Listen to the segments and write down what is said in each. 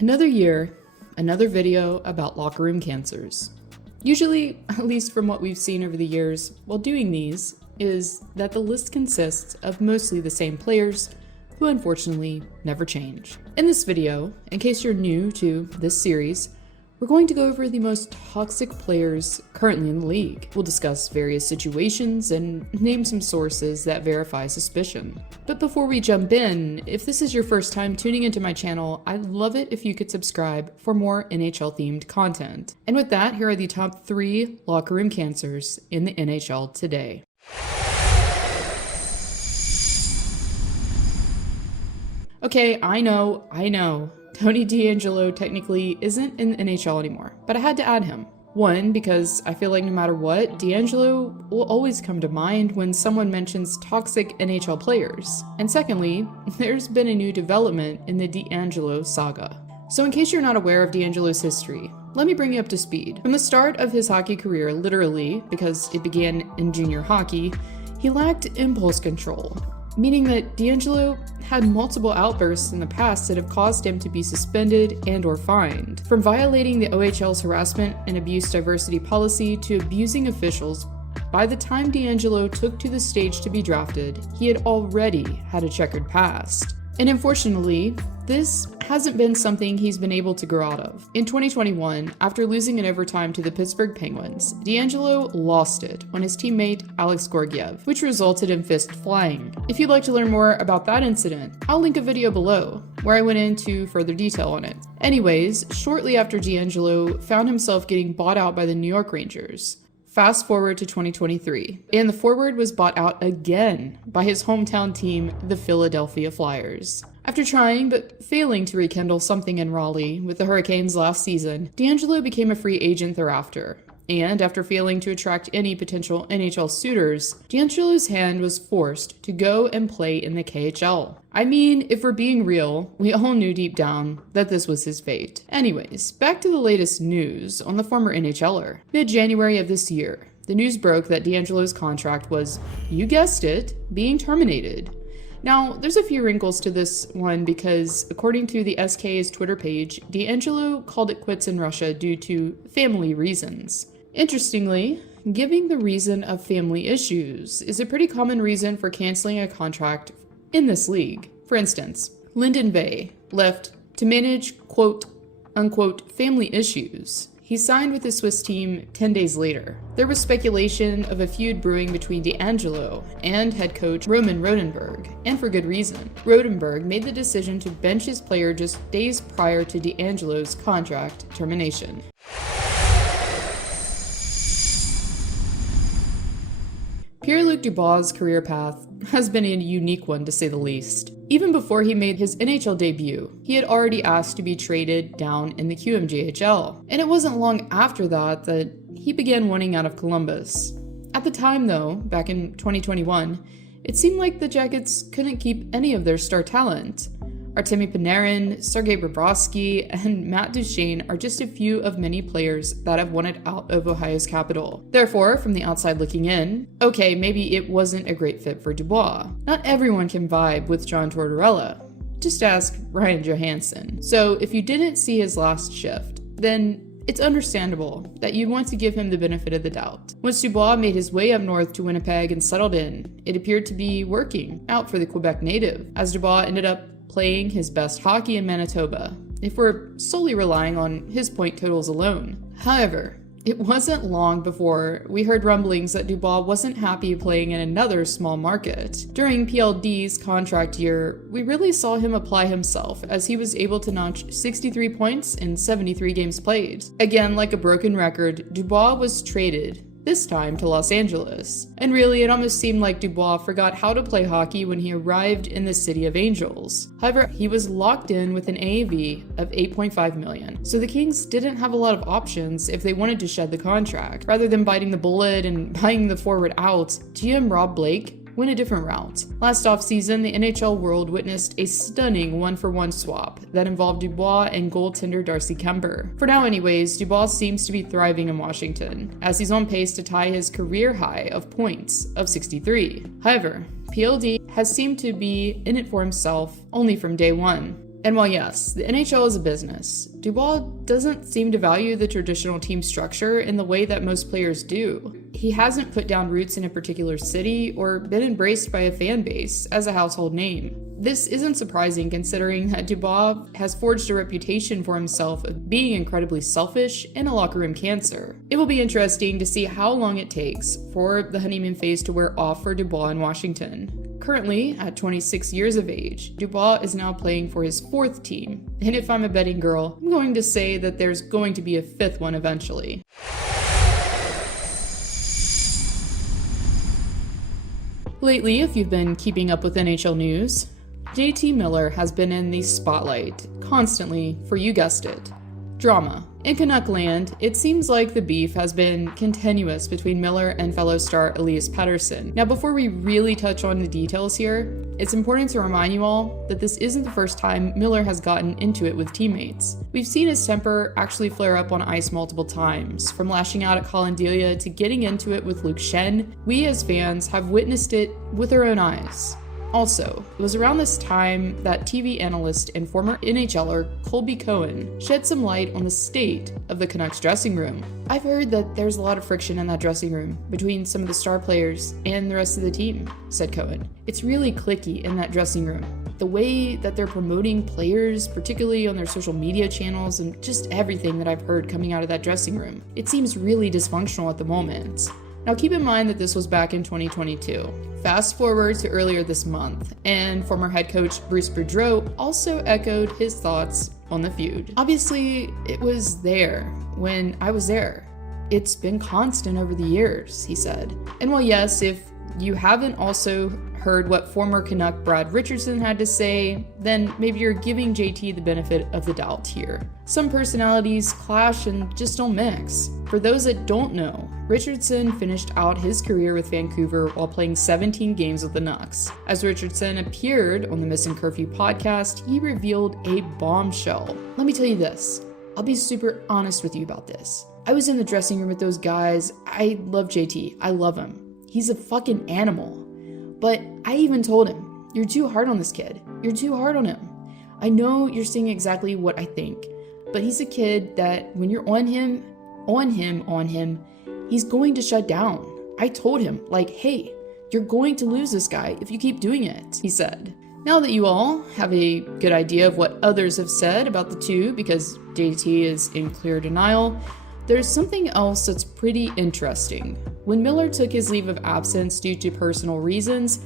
Another year, another video about locker room cancers. Usually, at least from what we've seen over the years while doing these, is that the list consists of mostly the same players who unfortunately never change. In this video, in case you're new to this series, we're going to go over the most toxic players currently in the league. We'll discuss various situations and name some sources that verify suspicion. But before we jump in, if this is your first time tuning into my channel, I'd love it if you could subscribe for more NHL themed content. And with that, here are the top 3 locker room cancers in the NHL today. Okay, I know. Tony DeAngelo technically isn't in the NHL anymore, but I had to add him. One, because I feel like no matter what, DeAngelo will always come to mind when someone mentions toxic NHL players. And secondly, there's been a new development in the DeAngelo saga. So in case you're not aware of DeAngelo's history, let me bring you up to speed. From the start of his hockey career, literally, because it began in junior hockey, he lacked impulse control, meaning that DeAngelo had multiple outbursts in the past that have caused him to be suspended and or fined. From violating the OHL's harassment and abuse diversity policy to abusing officials, by the time DeAngelo took to the stage to be drafted, he had already had a checkered past. And unfortunately, this hasn't been something he's been able to grow out of. In 2021, after losing in overtime to the Pittsburgh Penguins, DeAngelo lost it on his teammate Alex Gorgiev, which resulted in fist flying. If you'd like to learn more about that incident, I'll link a video below where I went into further detail on it. Anyways, shortly after DeAngelo found himself getting bought out by the New York Rangers. Fast forward to 2023, and the forward was bought out again by his hometown team, the Philadelphia Flyers. After trying but failing to rekindle something in Raleigh with the Hurricanes last season, DeAngelo became a free agent thereafter. And after failing to attract any potential NHL suitors, DeAngelo's hand was forced to go and play in the KHL. I mean, if we're being real, we all knew deep down that this was his fate. Anyways, back to the latest news on the former NHLer. Mid-January of this year, the news broke that DeAngelo's contract was, you guessed it, being terminated. Now, there's a few wrinkles to this one because, according to the SK's Twitter page, DeAngelo called it quits in Russia due to family reasons. Interestingly, giving the reason of family issues is a pretty common reason for canceling a contract in this league. For instance, Lyndon Vay left to manage quote-unquote family issues. He signed with the Swiss team 10 days later. There was speculation of a feud brewing between DeAngelo and head coach Roman Rodenberg, and for good reason. Rodenberg made the decision to bench his player just days prior to DeAngelo's contract termination. Pierre-Luc Dubois' career path has been a unique one to say the least. Even before he made his NHL debut, he had already asked to be traded down in the QMJHL, and it wasn't long after that that he began wanting out of Columbus. At the time though, back in 2021, it seemed like the Jackets couldn't keep any of their star talent. Artemi Panarin, Sergei Bobrovsky, and Matt Duchene are just a few of many players that have wanted out of Ohio's capital. Therefore, from the outside looking in, okay, maybe it wasn't a great fit for Dubois. Not everyone can vibe with John Tortorella. Just ask Ryan Johansson. So if you didn't see his last shift, then it's understandable that you'd want to give him the benefit of the doubt. Once Dubois made his way up north to Winnipeg and settled in, it appeared to be working out for the Quebec native, as Dubois ended up playing his best hockey in Manitoba, if we're solely relying on his point totals alone. However, it wasn't long before we heard rumblings that Dubois wasn't happy playing in another small market. During PLD's contract year, we really saw him apply himself as he was able to notch 63 points in 73 games played. Again, like a broken record, Dubois was traded, this time to Los Angeles. And really, it almost seemed like Dubois forgot how to play hockey when he arrived in the City of Angels. However, he was locked in with an AAV of $8.5 million, so the Kings didn't have a lot of options if they wanted to shed the contract. Rather than biting the bullet and buying the forward out, GM Rob Blake went a different route. Last offseason, the NHL world witnessed a stunning 1-for-1 swap that involved Dubois and goaltender Darcy Kemper. For now anyways, Dubois seems to be thriving in Washington, as he's on pace to tie his career high of points of 63. However, PLD has seemed to be in it for himself only from day one. And while yes, the NHL is a business, Dubois doesn't seem to value the traditional team structure in the way that most players do. He hasn't put down roots in a particular city or been embraced by a fan base as a household name. This isn't surprising considering that Dubois has forged a reputation for himself of being incredibly selfish and a locker room cancer. It will be interesting to see how long it takes for the honeymoon phase to wear off for Dubois in Washington. Currently, at 26 years of age, Dubois is now playing for his 4th team, and if I'm a betting girl, I'm going to say that there's going to be a 5th one eventually. Lately, if you've been keeping up with NHL news, JT Miller has been in the spotlight constantly for, you guessed it, drama. In Canuck land, it seems like the beef has been continuous between Miller and fellow star Elias Pettersson. Now, before we really touch on the details here, it's important to remind you all that this isn't the first time Miller has gotten into it with teammates. We've seen his temper actually flare up on ice multiple times, from lashing out at Colin Delia to getting into it with Luke Schenn. We as fans have witnessed it with our own eyes. Also, it was around this time that TV analyst and former NHLer Colby Cohen shed some light on the state of the Canucks dressing room. I've heard that there's a lot of friction in that dressing room between some of the star players and the rest of the team, said Cohen. It's really cliquey in that dressing room. The way that they're promoting players, particularly on their social media channels, and just everything that I've heard coming out of that dressing room. It seems really dysfunctional at the moment. Now keep in mind that this was back in 2022. Fast forward to earlier this month, and former head coach Bruce Boudreau also echoed his thoughts on the feud. Obviously, it was there when I was there. It's been constant over the years, he said. And while yes, if you haven't also heard what former Canuck Brad Richardson had to say, then maybe you're giving JT the benefit of the doubt here. Some personalities clash and just don't mix. For those that don't know, Richardson finished out his career with Vancouver while playing 17 games with the Canucks. As Richardson appeared on the Missing Curfew podcast, he revealed a bombshell. Let me tell you this. I'll be super honest with you about this. I was in the dressing room with those guys. I love JT. I love him. He's a fucking animal. But I even told him, you're too hard on this kid. You're too hard on him. I know you're saying exactly what I think, but he's a kid that when you're on him, he's going to shut down. I told him, like, hey, you're going to lose this guy if you keep doing it, he said. Now that you all have a good idea of what others have said about the two, because JT is in clear denial, there's something else that's pretty interesting. When Miller took his leave of absence due to personal reasons,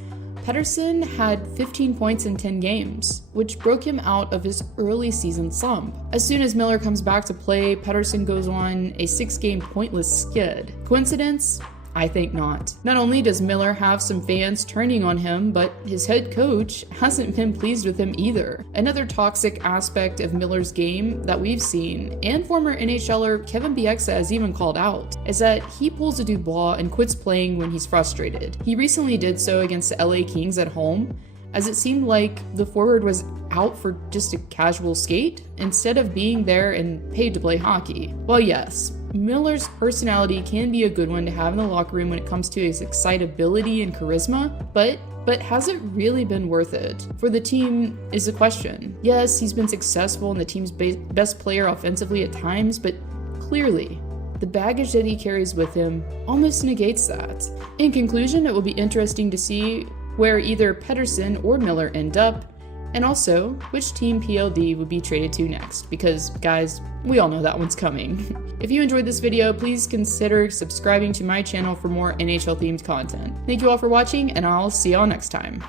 Pettersson had 15 points in 10 games, which broke him out of his early season slump. As soon as Miller comes back to play, Pettersson goes on a 6-game pointless skid. Coincidence? I think not. Not only does Miller have some fans turning on him, but his head coach hasn't been pleased with him either. Another toxic aspect of Miller's game that we've seen, and former NHLer Kevin Bieksa has even called out, is that he pulls a Dubois and quits playing when he's frustrated. He recently did so against the LA Kings at home, as it seemed like the forward was out for just a casual skate instead of being there and paid to play hockey. Well, yes, Miller's personality can be a good one to have in the locker room when it comes to his excitability and charisma, but has it really been worth it? For the team is the question. Yes, he's been successful and the team's best player offensively at times, but clearly, the baggage that he carries with him almost negates that. In conclusion, it will be interesting to see where either Pettersson or Miller end up, and also which team PLD would be traded to next, because guys, we all know that one's coming. If you enjoyed this video, please consider subscribing to my channel for more NHL themed content. Thank you all for watching, and I'll see y'all next time.